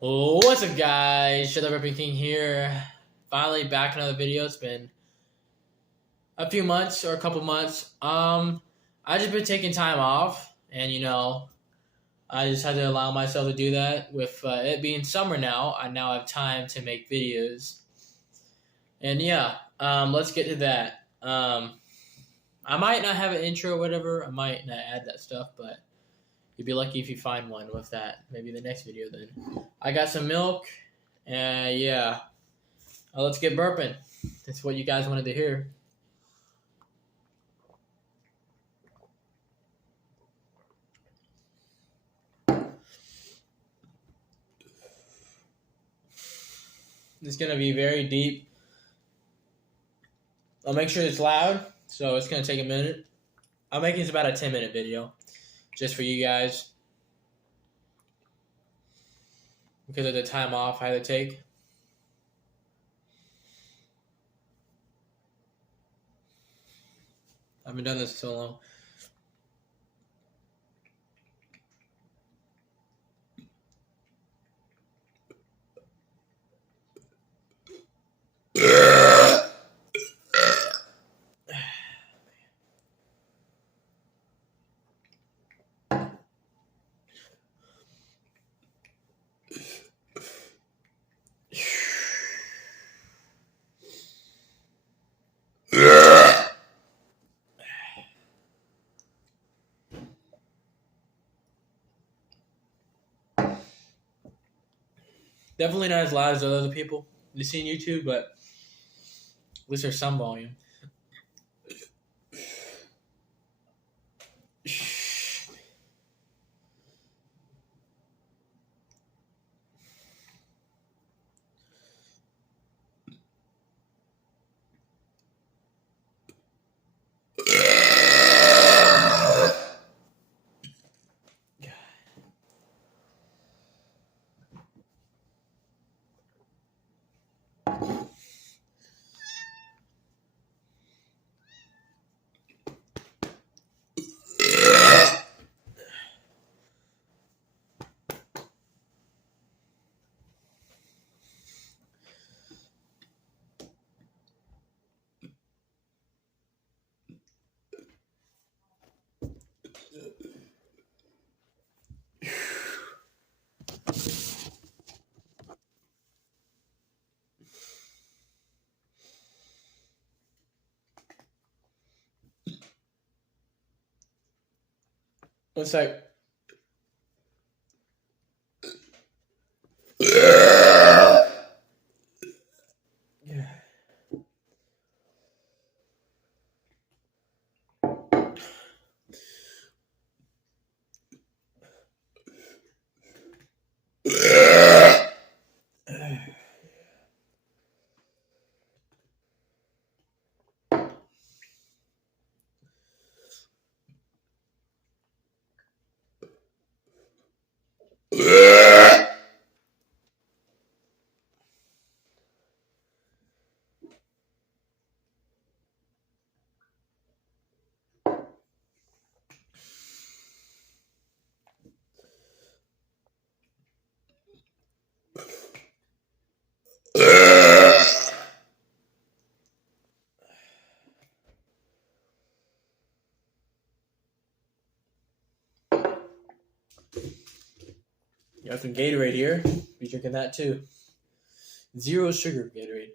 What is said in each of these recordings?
What's up, guys? Shut Up Ripping King here. Finally back in another video. It's been a few months or a couple months. I just been taking time off, and I just had to allow myself to do that. With it being summer now, I now have time to make videos, and let's get to that. I might not have an intro or whatever. I might not add that stuff, but you'd be lucky if you find one with that. Maybe the next video then. I got some milk, and let's get burping. That's what you guys wanted to hear. It's gonna be very deep. I'll make sure it's loud, so it's gonna take a minute. I'm making this about a 10-minute video, just for you guys, because of the time off I had to take. I haven't done this so long. Definitely not as loud as other people you see on YouTube, but at least there's some volume. One sec. You have some Gatorade here. Be drinking that too. Zero sugar Gatorade.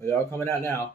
They're all coming out now.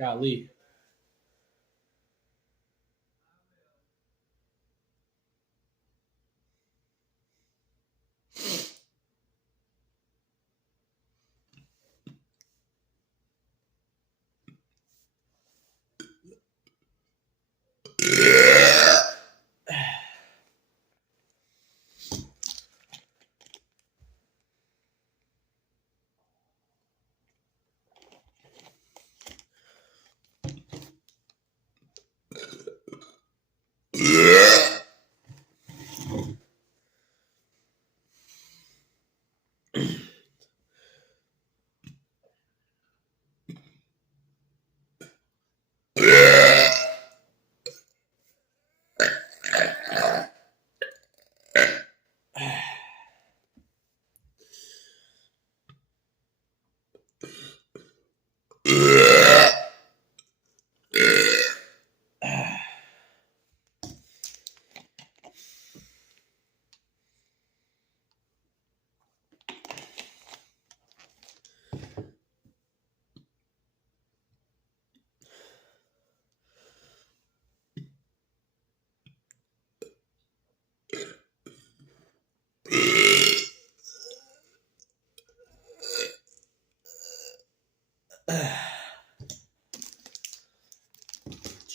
Golly.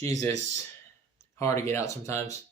Jesus. Hard to get out sometimes.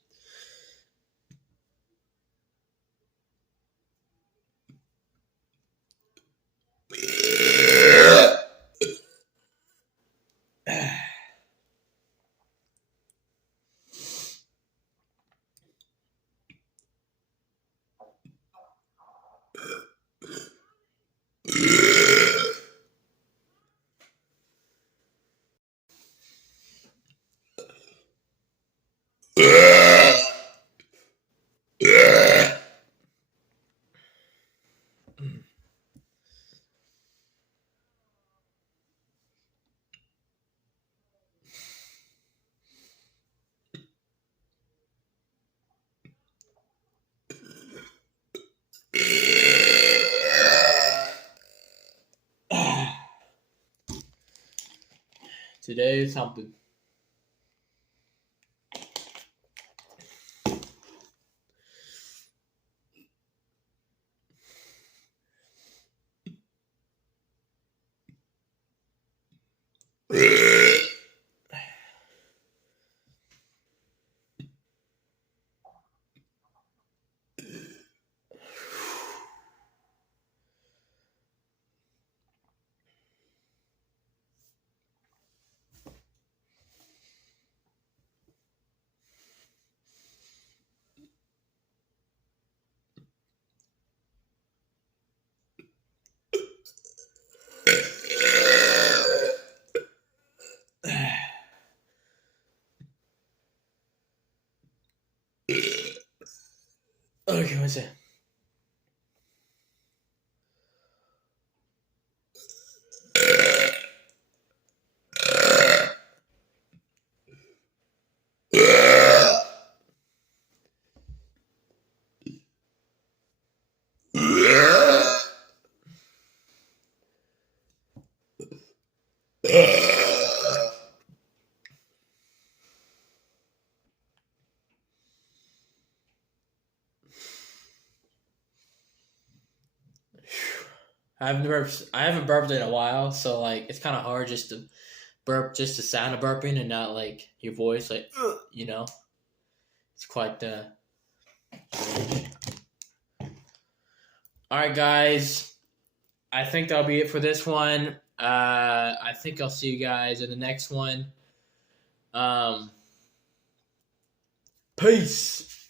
Today is something. Okay, what's that? I haven't burped in a while, so like it's kind of hard just to burp, just the sound of burping, and not like your voice, like you know. It's quite strange. All right, guys. I think that'll be it for this one. I think I'll see you guys in the next one. Peace.